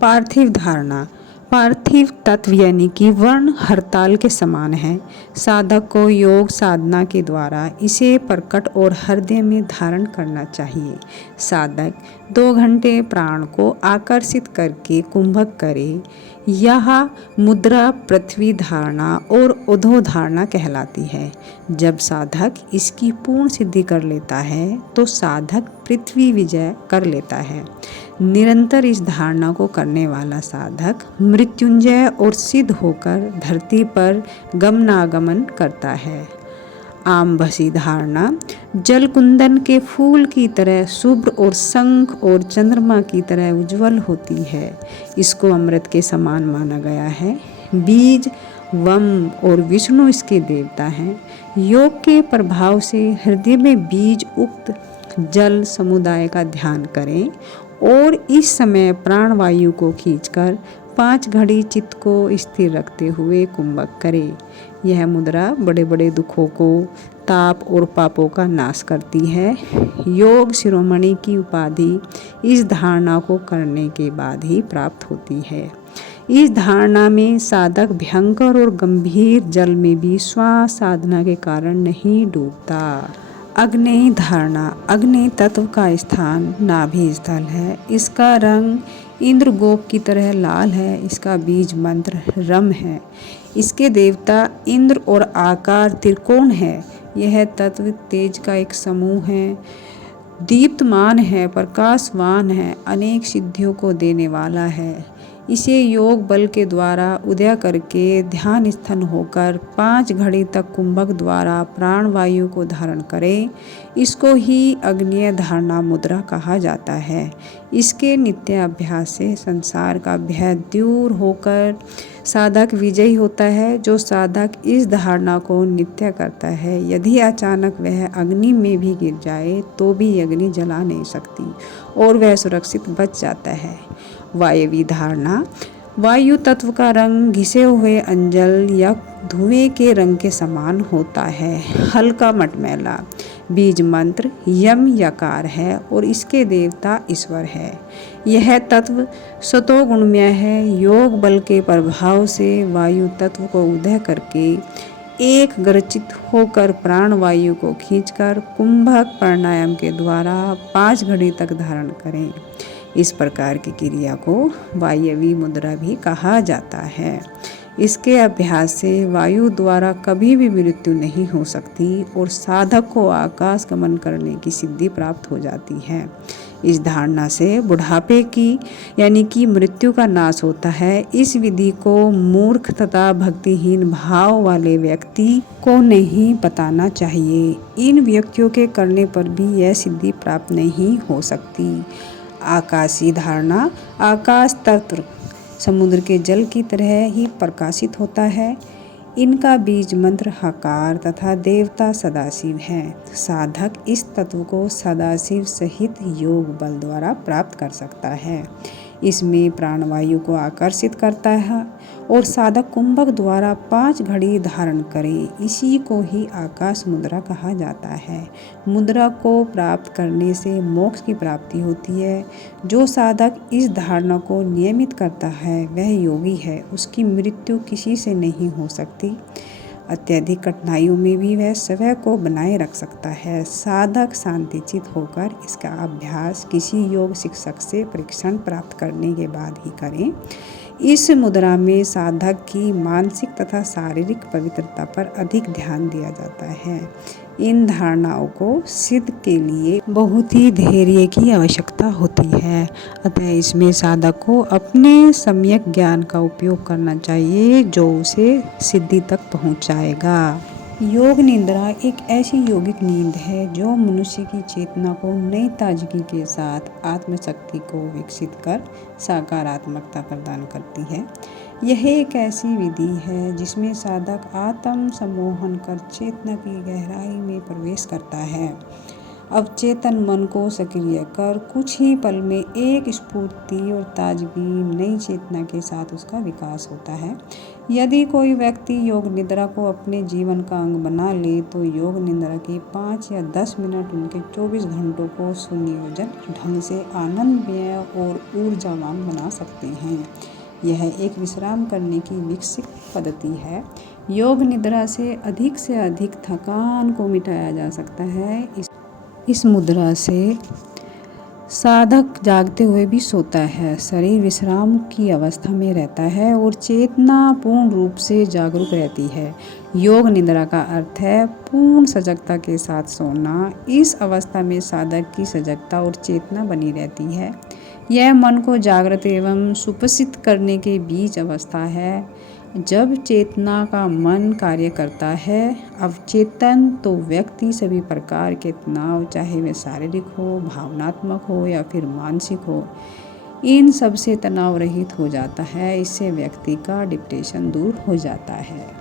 पार्थिव धारणा। पार्थिव तत्व यानी कि वर्ण हरताल के समान है। साधक को योग साधना के द्वारा इसे प्रकट और हृदय में धारण करना चाहिए। साधक 2 घंटे प्राण को आकर्षित करके कुंभक करे। यह मुद्रा पृथ्वी धारणा और उद्धव धारणा कहलाती है। जब साधक इसकी पूर्ण सिद्धि कर लेता है तो साधक पृथ्वी विजय कर लेता है। निरंतर इस धारणा को करने वाला साधक मृत्युंजय और सिद्ध होकर धरती पर गमनागमन करता है। आमभसी धारणा। जल कुंदन के फूल की तरह शुभ्र और शंख और चंद्रमा की तरह उज्जवल होती है। इसको अमृत के समान माना गया है। बीज वम और विष्णु इसके देवता हैं। योग के प्रभाव से हृदय में बीज उक्त जल समुदाय का ध्यान करें और इस समय प्राणवायु को खींचकर 5 घड़ी चित्त को स्थिर रखते हुए कुंभक करें। यह मुद्रा बड़े बड़े दुखों को, ताप और पापों का नाश करती है। योग शिरोमणि की उपाधि इस धारणा को करने के बाद ही प्राप्त होती है। इस धारणा में साधक भयंकर और गंभीर जल में भी श्वास साधना के कारण नहीं डूबता। अग्नि धारणा। अग्नि तत्व का स्थान नाभि स्थल है। इसका रंग इंद्रगोप की तरह लाल है। इसका बीज मंत्र रम है। इसके देवता इंद्र और आकार त्रिकोण है। यह तत्व तेज का एक समूह है, दीप्तमान है, प्रकाशवान है, अनेक सिद्धियों को देने वाला है। इसे योग बल के द्वारा उदय करके ध्यान स्थन होकर 5 घड़ी तक कुंभक द्वारा प्राणवायु को धारण करें। इसको ही अग्नेय धारणा मुद्रा कहा जाता है। इसके नित्य अभ्यास से संसार का भय दूर होकर साधक विजयी होता है। जो साधक इस धारणा को नित्य करता है, यदि अचानक वह अग्नि में भी गिर जाए तो भी अग्नि जला नहीं सकती और वह सुरक्षित बच जाता है। वायवी धारणा। वायु तत्व का रंग घिसे हुए अंजल या धुएं के रंग के समान होता है, हल्का मटमैला। बीज मंत्र यम यकार है और इसके देवता ईश्वर है। यह तत्व सतोगुणमय है। योग बल के प्रभाव से वायु तत्व को उदय करके एक ग्रचित होकर प्राणवायु को खींचकर कुंभक प्राणायाम के द्वारा 5 घड़ी तक धारण करें। इस प्रकार की क्रिया को वायवी मुद्रा भी कहा जाता है। इसके अभ्यास से वायु द्वारा कभी भी मृत्यु नहीं हो सकती और साधक को आकाश गमन करने की सिद्धि प्राप्त हो जाती है। इस धारणा से बुढ़ापे की यानी कि मृत्यु का नाश होता है। इस विधि को मूर्ख तथा भक्तिहीन भाव वाले व्यक्ति को नहीं बताना चाहिए। इन व्यक्तियों के करने पर भी यह सिद्धि प्राप्त नहीं हो सकती। आकाशी धारणा। आकाश तत्व समुद्र के जल की तरह ही प्रकाशित होता है। इनका बीज मंत्र हकार तथा देवता सदाशिव है। साधक इस तत्व को सदाशिव सहित योग बल द्वारा प्राप्त कर सकता है। इसमें प्राणवायु को आकर्षित करता है और साधक कुंभक द्वारा 5 घड़ी धारण करे। इसी को ही आकाश मुद्रा कहा जाता है। मुद्रा को प्राप्त करने से मोक्ष की प्राप्ति होती है। जो साधक इस धारणा को नियमित करता है वह योगी है। उसकी मृत्यु किसी से नहीं हो सकती। अत्यधिक कठिनाइयों में भी वह स्वयं को बनाए रख सकता है। साधक शांतिचित होकर इसका अभ्यास किसी योग शिक्षक से प्रशिक्षण प्राप्त करने के बाद ही करें। इस मुद्रा में साधक की मानसिक तथा शारीरिक पवित्रता पर अधिक ध्यान दिया जाता है। इन धारणाओं को सिद्ध के लिए बहुत ही धैर्य की आवश्यकता होती है। अतः इसमें साधक को अपने सम्यक ज्ञान का उपयोग करना चाहिए जो उसे सिद्धि तक पहुंचाएगा। योग निद्रा एक ऐसी यौगिक नींद है जो मनुष्य की चेतना को नई ताजगी के साथ आत्मशक्ति को विकसित कर सकारात्मकता प्रदान करती है। यह एक ऐसी विधि है जिसमें साधक आत्म सम्मोहन कर चेतना की गहराई में प्रवेश करता है। अवचेतन मन को सक्रिय कर कुछ ही पल में एक स्फूर्ति और ताजगी नई चेतना के साथ उसका विकास होता है। यदि कोई व्यक्ति योग निद्रा को अपने जीवन का अंग बना ले तो योग निद्रा के 5 या 10 मिनट उनके 24 घंटों को सुनियोजित ढंग से आनंदमय और ऊर्जावान बना सकते हैं। यह एक विश्राम करने की विकसित पद्धति है। योग निद्रा से अधिक थकान को मिटाया जा सकता है। इस मुद्रा से साधक जागते हुए भी सोता है, शरीर विश्राम की अवस्था में रहता है और चेतना पूर्ण रूप से जागरूक रहती है। योग निद्रा का अर्थ है पूर्ण सजगता के साथ सोना। इस अवस्था में साधक की सजगता और चेतना बनी रहती है। यह मन को जागृत एवं सुप्सित करने के बीच अवस्था है। जब चेतना का मन कार्य करता है अवचेतन तो व्यक्ति सभी प्रकार के तनाव, चाहे वे शारीरिक हो, भावनात्मक हो या फिर मानसिक हो, इन सब से तनाव रहित हो जाता है। इससे व्यक्ति का डिप्रेशन दूर हो जाता है।